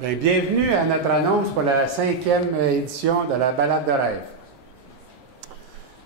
Bien, bienvenue à notre annonce pour la 5e édition de la Balade de rêve.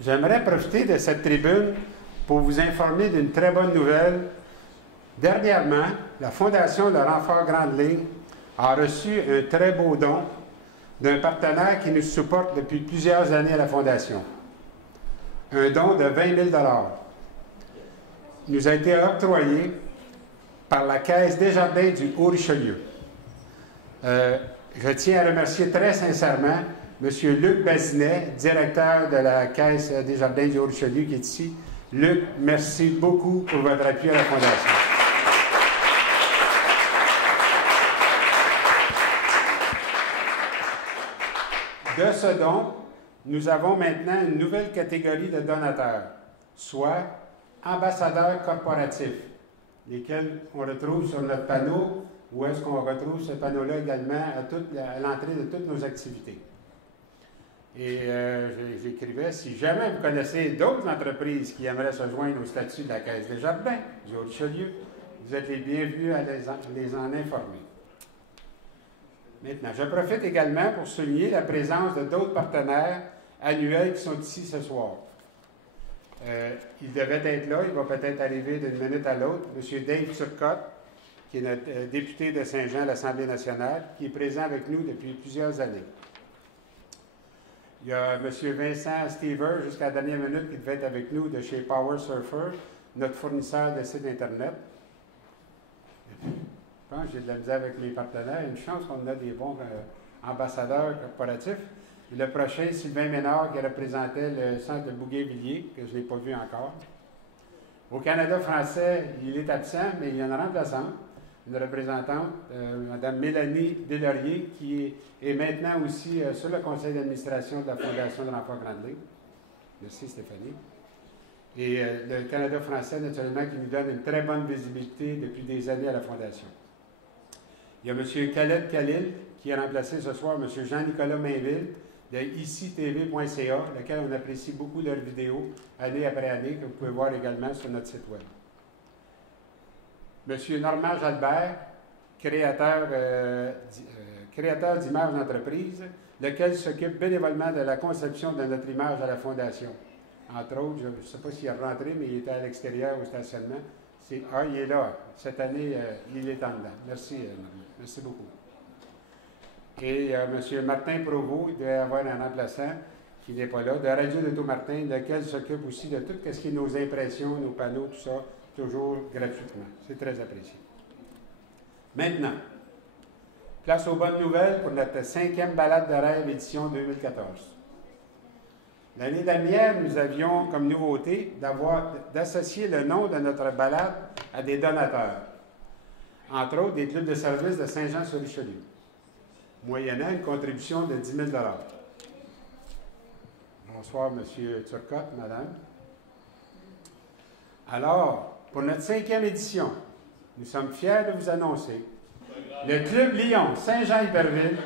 J'aimerais profiter de cette tribune pour vous informer d'une très bonne nouvelle. Dernièrement, la Fondation Le Renfort Grande Ligne a reçu un très beau don d'un partenaire qui nous supporte depuis plusieurs années à la Fondation. Un don de 20 000 $. Il nous a été octroyé par la Caisse Desjardins du Haut-Richelieu. Je tiens à remercier très sincèrement M. Luc Bazinet, directeur de la Caisse Desjardins du Haut-Richelieu, qui est ici. Luc, merci beaucoup pour votre appui à la Fondation. De ce don, nous avons maintenant une nouvelle catégorie de donateurs, soit ambassadeurs corporatifs, lesquels on retrouve sur notre panneau, où est-ce qu'on retrouve ce panneau-là également à l'entrée de toutes nos activités. Et j'écrivais, si jamais vous connaissez d'autres entreprises qui aimeraient se joindre au statut de la Caisse Desjardins du Haut-Richelieu, vous êtes les bienvenus à les en informer. Maintenant, je profite également pour souligner la présence de d'autres partenaires annuels qui sont ici ce soir. Il devait être là, il va peut-être arriver d'une minute à l'autre, M. Dave Turcotte, qui est notre député de Saint-Jean à l'Assemblée nationale, qui est présent avec nous depuis plusieurs années. Il y a M. Vincent Stever, jusqu'à la dernière minute, qui devait être avec nous de chez Power Surfer, notre fournisseur de site Internet. Je pense que j'ai de la misère avec mes partenaires. Une chance qu'on a des bons ambassadeurs corporatifs. Et le prochain, Sylvain Ménard, qui représentait le centre de Bougainvilliers, que je n'ai pas vu encore. Au Canada français, il est absent, mais il y a une remplaçante, une représentante, Mme Mélanie Deslauriers, qui est maintenant aussi sur le conseil d'administration de la Fondation de l'Enfant Grande Ligne. Merci Stéphanie. Et le Canada français, naturellement, qui nous donne une très bonne visibilité depuis des années à la Fondation. Il y a M. Khaled Khalil, qui est remplacé ce soir, M. Jean-Nicolas Mainville, de icitv.ca, lequel on apprécie beaucoup leurs vidéos, année après année, que vous pouvez voir également sur notre site web. M. Normand Jalbert, créateur d'images d'entreprise, lequel s'occupe bénévolement de la conception de notre image à la Fondation. Entre autres, je ne sais pas s'il est rentré, mais il était à l'extérieur au stationnement. Il est là. Cette année, il est en dedans. Merci, Normand. Merci beaucoup. Et M. Martin Provost, il doit y avoir un remplaçant qui n'est pas là, de Radio d'Auto Martin, lequel s'occupe aussi de tout ce qui est nos impressions, nos panneaux, tout ça, toujours gratuitement. C'est très apprécié. Maintenant, place aux bonnes nouvelles pour notre 5e balade de rêve édition 2014. L'année dernière, nous avions comme nouveauté d'associer le nom de notre balade à des donateurs, entre autres des clubs de services de Saint-Jean-sur-Richelieu, moyennant une contribution de 10 000 $. Bonsoir, M. Turcotte, Madame. Alors, pour notre 5e édition, nous sommes fiers de vous annoncer le Club Lyon Saint-Jean-Iberville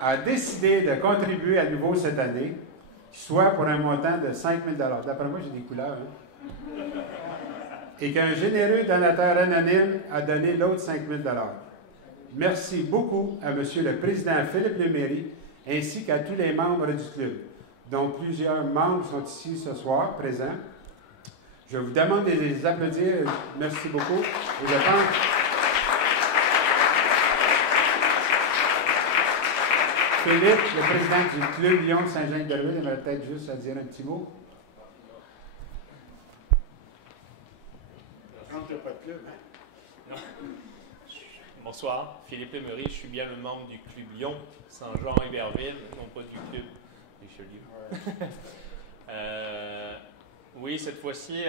a décidé de contribuer à nouveau cette année, soit pour un montant de 5 000 $. D'après moi, j'ai des couleurs. Hein? Et qu'un généreux donateur anonyme a donné l'autre 5 000 $. Merci beaucoup à M. le Président Philippe Leméry, ainsi qu'à tous les membres du club, dont plusieurs membres sont ici ce soir, présents. Je vous demande de les applaudir. Merci beaucoup. Et je pense... Philippe, le président du Club Lyon Saint-Jean-Iberville, aimerait peut-être juste à dire un petit mot. Il n'y a pas de club, hein? Bonsoir, Philippe Lemery, je suis bien le membre du Club Lyon Saint-Jean-Iberville, non pas du Club Richelieu. Ouais. Oui, cette fois-ci,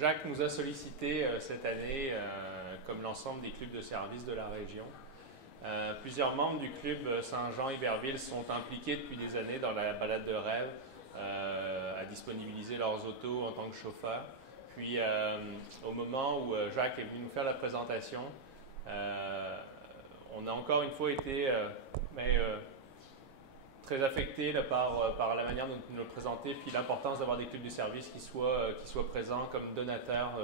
Jacques nous a sollicité cette année, comme l'ensemble des clubs de service de la région. Plusieurs membres du club Saint-Jean-Iberville sont impliqués depuis des années dans la balade de rêve, à disponibiliser leurs autos en tant que chauffeurs. Puis, au moment où Jacques est venu nous faire la présentation, on a encore une fois été très affecté par la manière dont nous le présenter, puis l'importance d'avoir des clubs de service qui soient présents comme donateurs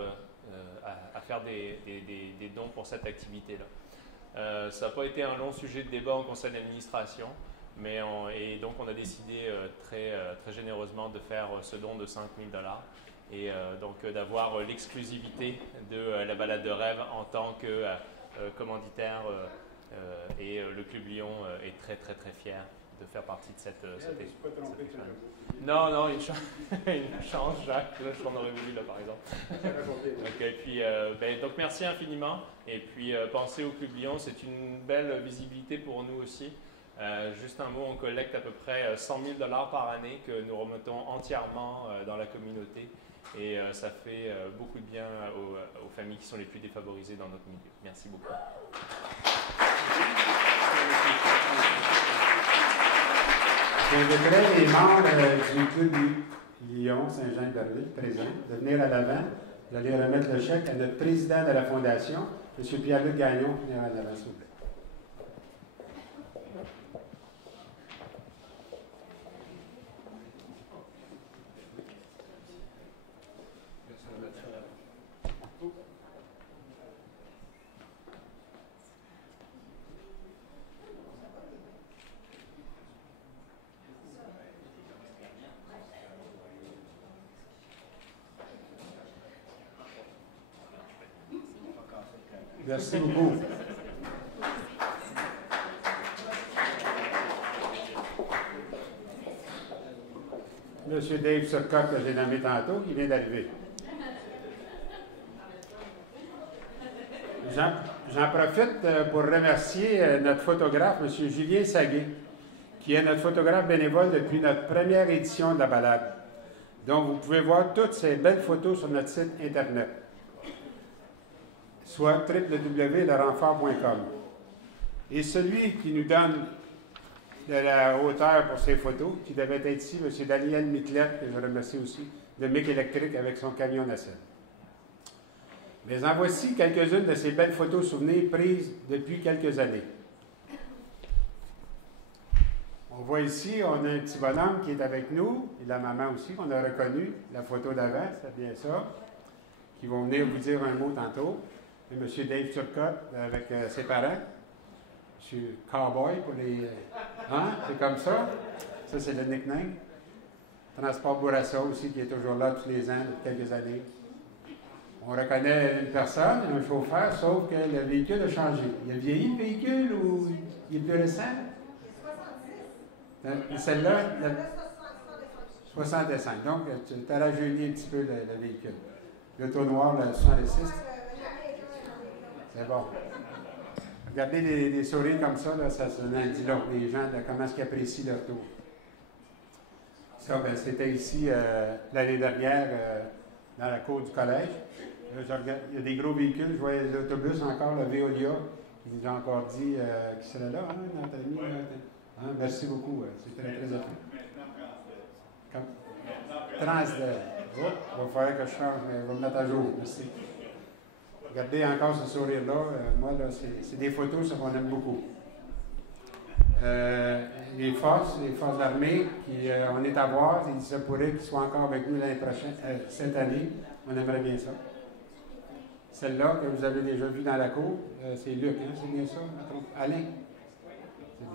à faire des dons pour cette activité-là. Ça n'a pas été un long sujet de débat en conseil d'administration, et donc on a décidé très généreusement de faire ce don de 5 000 $. Et donc d'avoir l'exclusivité de la balade de rêve en tant que commanditaire, et le Club Lyon est très fier de faire partie de cette Non, une chance, Jacques, j'en aurais voulu là par exemple. Okay, puis, donc merci infiniment, et puis pensez au Club Lyon, c'est une belle visibilité pour nous aussi. Juste un mot, on collecte à peu près 100 000 $ par année que nous remettons entièrement dans la communauté. Et ça fait beaucoup de bien aux familles qui sont les plus défavorisées dans notre milieu. Merci beaucoup. J'inviterai les membres du Club Lyon Saint-Jean-Iberville présents de venir à l'avant. Vous allez remettre le chèque à notre président de la Fondation, M. Pierre-Luc Gagnon, venir à l'avant, s'il vous plaît. Merci beaucoup. Monsieur Dave Surcott, que j'ai nommé tantôt, qui vient d'arriver. J'en profite pour remercier notre photographe, M. Julien Saguet, qui est notre photographe bénévole depuis notre première édition de la balade. Donc, vous pouvez voir toutes ces belles photos sur notre site Internet, soit www.lerenfort.com. Et celui qui nous donne de la hauteur pour ces photos, qui devait être ici, M. Daniel Miclette, que je remercie aussi, de Mic Électrique avec son camion nacelle. Mais en voici quelques-unes de ces belles photos souvenirs prises depuis quelques années. On voit ici, on a un petit bonhomme qui est avec nous, et la maman aussi, qu'on a reconnu, la photo d'avant, c'est bien ça, qui vont venir vous dire un mot tantôt. Et M. Dave Turcotte avec ses parents. M. Cowboy pour les... Hein? C'est comme ça. Ça, c'est le nickname. Transport Bourassa aussi, qui est toujours là tous les ans, depuis quelques années. On reconnaît une personne, un chauffeur, sauf que le véhicule a changé. Il a vieilli, le véhicule, ou il est plus récent? Celle-là, 65. Donc, tu as rajeuni un petit peu le véhicule. L'auto noir, le 66. C'est bon. Regardez des sourires comme ça, là, ça en dit long, les gens, là, comment est-ce qu'ils apprécient leur tour. Ça, ben, c'était ici l'année dernière, dans la cour du collège. Là, il y a des gros véhicules, je voyais l'autobus encore, le Veolia, qui nous a encore dit qui serait là, hein, notre ami. Hein, merci beaucoup, c'est très apprécié. Transdev. Il va falloir que je change, mais je vais me mettre à jour. Merci. Regardez encore ce sourire-là. Moi, là, c'est des photos, ça qu'on aime beaucoup. Les forces armées, on est à voir, il se pourrait qu'ils soient encore avec nous l'année prochaine, cette année. On aimerait bien ça. Celle-là, que vous avez déjà vue dans la cour, c'est Luc, hein, c'est bien ça? Alain? C'est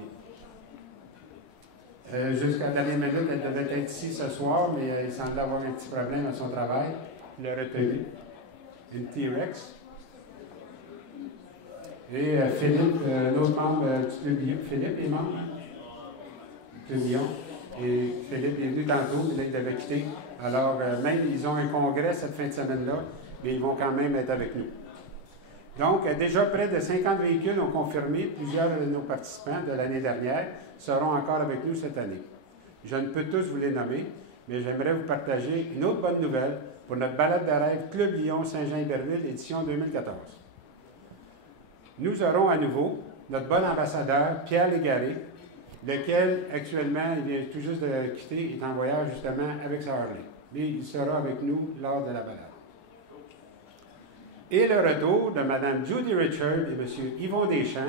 bien. Jusqu'à la dernière minute, elle devait être ici ce soir, mais il semblait avoir un petit problème à son travail. Il l'a retenu. Une T-Rex. Et Philippe, l'autre membre du Club Lyon. Philippe est membre du Club Lyon. Et Philippe est venu tantôt, mais là, il devait quitter. Alors, même, ils ont un congrès cette fin de semaine-là, mais ils vont quand même être avec nous. Donc, déjà près de 50 véhicules ont confirmé. Plusieurs de nos participants de l'année dernière seront encore avec nous cette année. Je ne peux tous vous les nommer, mais j'aimerais vous partager une autre bonne nouvelle pour notre balade de rêve Club Lyon Saint-Jean-Iberville, édition 2014. Nous aurons à nouveau notre bon ambassadeur, Pierre Légaré, lequel, actuellement, il vient tout juste de quitter, est en voyage justement avec sa Harley. Mais il sera avec nous lors de la balade. Et le retour de Mme Judy Richard et M. Yvon Deschamps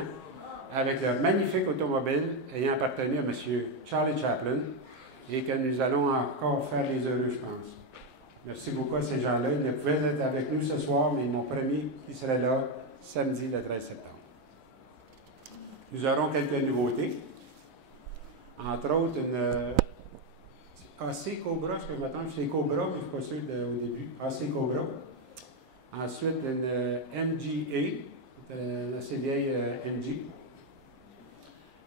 avec leur magnifique automobile ayant appartenu à M. Charlie Chaplin et que nous allons encore faire les heureux, je pense. Merci beaucoup à ces gens-là. Ils ne pouvaient être avec nous ce soir, mais ils m'ont promis qu'ils seraient là samedi le 13 septembre. Nous aurons quelques nouveautés. Entre autres, une AC Cobra, ce que je m'attends, c'est Cobra, mais je ne suis pas sûr au début. AC Cobra. Ensuite, une MGA, une assez vieille MG.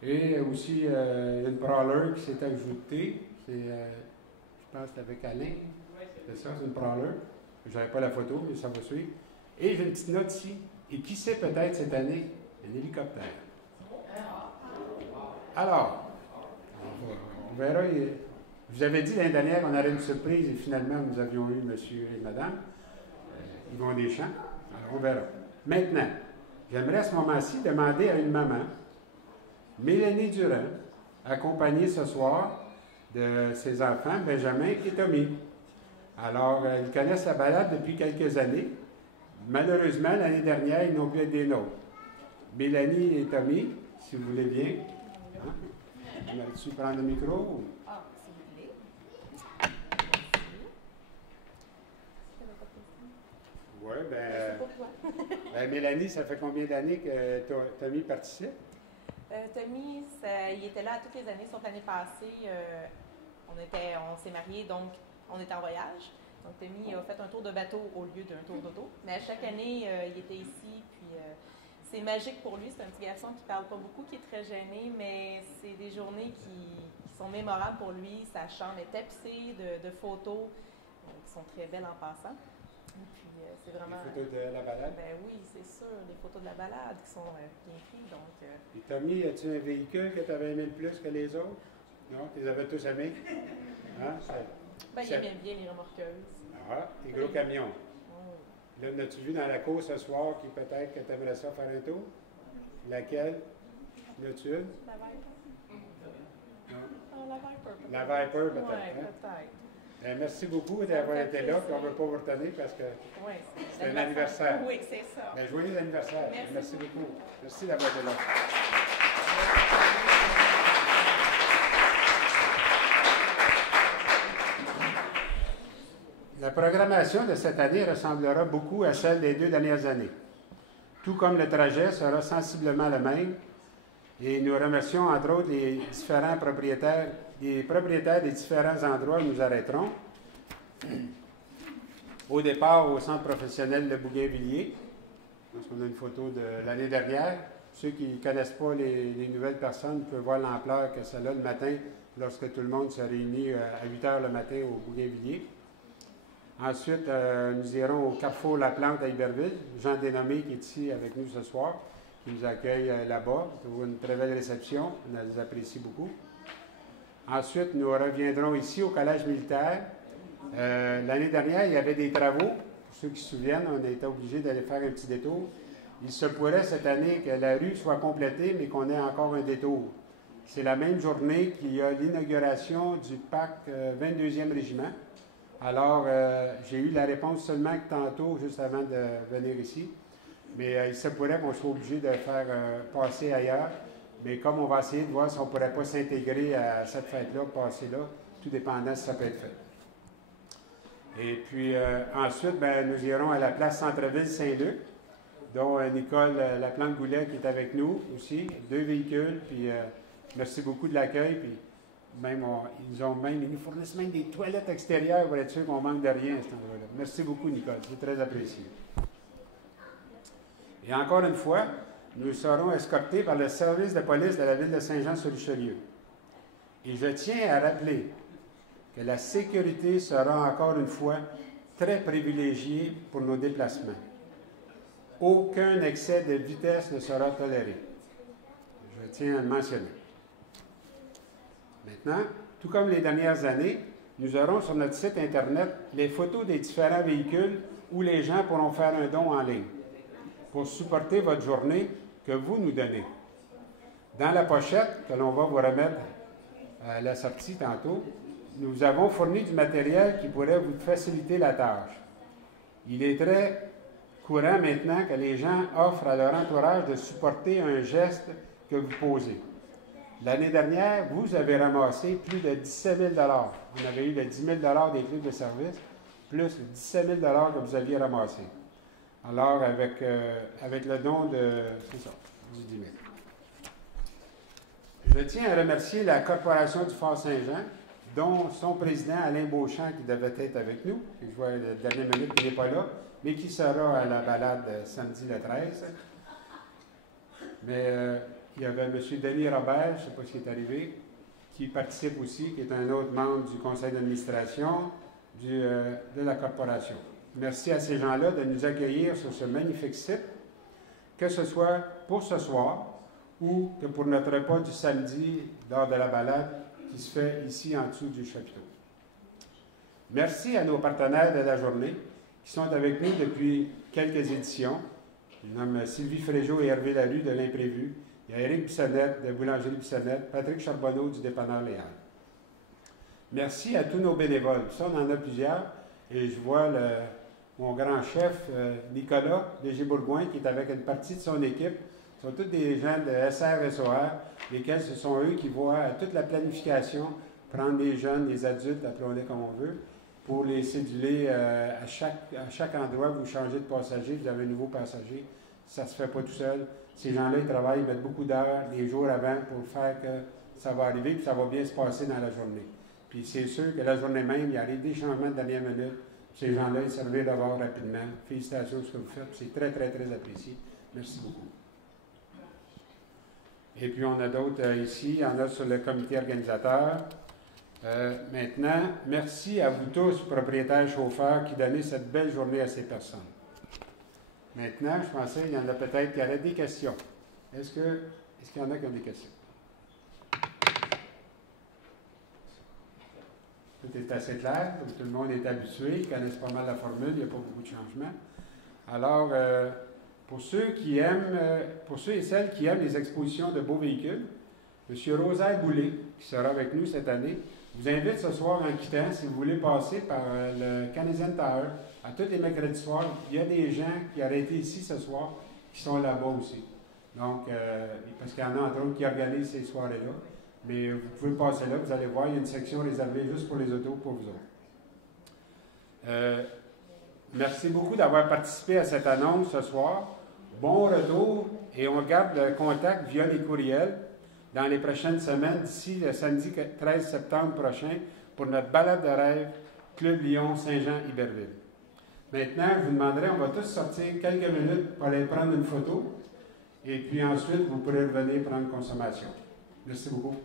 Et aussi une Prowler qui s'est ajoutée. Je pense que c'est avec Alain. C'est ça, c'est une Prowler. Je n'avais pas la photo, mais ça va suivre. Et j'ai une petite note ici. Et qui sait peut-être cette année, un hélicoptère. Alors, on verra. Je vous avais dit l'année dernière qu'on aurait une surprise et finalement nous avions eu monsieur et madame Yvon Deschamps. Alors, on verra. Maintenant, j'aimerais à ce moment-ci demander à une maman, Mélanie Durand, accompagnée ce soir de ses enfants, Benjamin et Tommy. Alors, ils connaissent la balade depuis quelques années. Malheureusement, l'année dernière, ils n'ont pu être des nôtres. Mélanie et Tommy, si vous voulez bien. Hein? Tu prends le micro? Ah, si vous voulez. Oui, ben, Mélanie, ça fait combien d'années que Tommy participe? Tommy, il était là toutes les années, sauf l'année passée. On s'est mariés, donc on était en voyage. Donc Tommy a fait un tour de bateau au lieu d'un tour d'auto. Mais à chaque année, il était ici, puis c'est magique pour lui. C'est un petit garçon qui ne parle pas beaucoup, qui est très gêné, mais c'est des journées qui sont mémorables pour lui. Sa chambre est tapissée de photos qui sont très belles en passant. Et puis c'est vraiment... Les photos de la balade? Ben oui, c'est sûr. Les photos de la balade qui sont bien prises. Donc, Et Tommy, as-tu un véhicule que tu avais aimé le plus que les autres? Non? Tu les avais tous aimés? Hein? Ben, il aimait bien les remorqueuses. Ah, les gros camions. Oh. Là, n'as-tu vu dans la cour ce soir qui peut-être que tu aimerais ça faire un tour? Laquelle? L'as-tu une? La Viper. Non? Oh, la Viper, peut-être. La Viper, peut-être. Oui, Hein? peut-être. Merci beaucoup d'avoir été là, puis on ne veut pas vous retenir parce que Oui, c'est un anniversaire. Oui, c'est ça. Ben, joyeux anniversaire. Merci beaucoup. Merci d'avoir été là. La programmation de cette année ressemblera beaucoup à celle des 2 dernières années. Tout comme le trajet sera sensiblement le même, et nous remercions entre autres les propriétaires des différents endroits où nous arrêterons. Au départ, au centre professionnel de Bougainvilliers, parce qu'on a une photo de l'année dernière. Ceux qui ne connaissent pas les nouvelles personnes peuvent voir l'ampleur que ça a le matin, lorsque tout le monde se réunit à 8 heures le matin au Bougainvilliers. Ensuite, nous irons au Carrefour La Plante à Iberville. Jean Dénommé qui est ici avec nous ce soir, qui nous accueille là-bas pour une très belle réception. On les apprécie beaucoup. Ensuite, nous reviendrons ici au Collège militaire. L'année dernière, il y avait des travaux. Pour ceux qui se souviennent, on a été obligés d'aller faire un petit détour. Il se pourrait cette année que la rue soit complétée, mais qu'on ait encore un détour. C'est la même journée qu'il y a l'inauguration du parc 22e régiment. Alors, j'ai eu la réponse seulement que tantôt, juste avant de venir ici. Mais il se pourrait qu'on soit obligé de faire passer ailleurs. Mais comme on va essayer de voir si on ne pourrait pas s'intégrer à cette fête-là, passer là, tout dépendant si ça peut être fait. Et puis ensuite, nous irons à la place Centre-Ville Saint-Luc, dont Nicole Laplante-Goulet qui est avec nous aussi, 2 véhicules, puis merci beaucoup de l'accueil, puis même ils nous fournissent même des toilettes extérieures pour être sûr qu'on manque de rien à cet endroit-là. Merci beaucoup, Nicole, c'est très apprécié. Et encore une fois, nous serons escortés par le service de police de la ville de Saint-Jean-sur-Richelieu. Et je tiens à rappeler que la sécurité sera encore une fois très privilégiée pour nos déplacements. Aucun excès de vitesse ne sera toléré. Je tiens à le mentionner. Maintenant, tout comme les dernières années, nous aurons sur notre site Internet les photos des différents véhicules où les gens pourront faire un don en ligne pour supporter votre journée que vous nous donnez. Dans la pochette que l'on va vous remettre à la sortie tantôt, nous avons fourni du matériel qui pourrait vous faciliter la tâche. Il est très courant maintenant que les gens offrent à leur entourage de supporter un geste que vous posez. L'année dernière, vous avez ramassé plus de 17 000 $. On avait eu le 10 000 $ des clubs de service, plus 17 000 $ que vous aviez ramassé. Alors, avec le don de... C'est ça, du 10 000. Je tiens à remercier la Corporation du Fort Saint-Jean, dont son président Alain Beauchamp, qui devait être avec nous, et je vois la dernière minute qu'il n'est pas là, mais qui sera à la balade samedi le 13. Mais il y avait M. Denis Robert, je ne sais pas ce qui est arrivé, qui participe aussi, qui est un autre membre du conseil d'administration de la corporation. Merci à ces gens-là de nous accueillir sur ce magnifique site, que ce soit pour ce soir ou que pour notre repas du samedi lors de la balade qui se fait ici en dessous du chapiteau. Merci à nos partenaires de la journée qui sont avec nous depuis quelques éditions. Je nomme Sylvie Fréjot et Hervé Larue de l'Imprévu. Il y a Éric Bissonnette de Boulangerie Bissonnette, Patrick Charbonneau du Dépanneur Léal. Merci à tous nos bénévoles. Ça, on en a plusieurs. Et je vois mon grand chef, Nicolas Léger-Bourgoin, qui est avec une partie de son équipe. Ce sont tous des gens de SR-SOR, lesquels ce sont eux qui voient toute la planification, prendre les jeunes, les adultes, appelons-les comme on veut, pour les céduler à chaque endroit où vous changez de passager, vous avez un nouveau passager. Ça ne se fait pas tout seul. Ces gens-là, ils travaillent, ils mettent beaucoup d'heures les jours avant pour faire que ça va arriver, puis ça va bien se passer dans la journée. Puis c'est sûr que la journée même, il arrive des changements de dernière minute. Ces gens-là, ils servent d'abord rapidement. Félicitations pour ce que vous faites. C'est très, très, très apprécié. Merci beaucoup. Et puis, on a d'autres ici. Il y en a sur le comité organisateur. Maintenant, merci à vous tous, propriétaires, chauffeurs, qui donnez cette belle journée à ces personnes. Maintenant, je pensais qu'il y en a peut-être qui auraient des questions. Est-ce qu'il y en a qui ont des questions? Tout est assez clair, tout le monde est habitué, ils connaissent pas mal la formule, il n'y a pas beaucoup de changements. Alors, pour ceux et celles qui aiment les expositions de beaux véhicules, M. Rosaire Boulay, qui sera avec nous cette année, vous invite ce soir en quittant, si vous voulez passer par le Canadian Tower, à tous les mercredis soirs. Il y a des gens qui auraient été ici ce soir, qui sont là-bas aussi. Donc, parce qu'il y en a entre autres qui organisent ces soirées-là. Mais vous pouvez passer là, vous allez voir, il y a une section réservée juste pour les autos, pour vous autres. Merci beaucoup d'avoir participé à cette annonce ce soir. Bon retour et on garde le contact via les courriels dans les prochaines semaines, d'ici le samedi 13 septembre prochain, pour notre balade de rêve Club Lyon Saint-Jean-Iberville. Maintenant, je vous demanderai, on va tous sortir quelques minutes pour aller prendre une photo et puis ensuite, vous pourrez revenir prendre consommation. Merci beaucoup.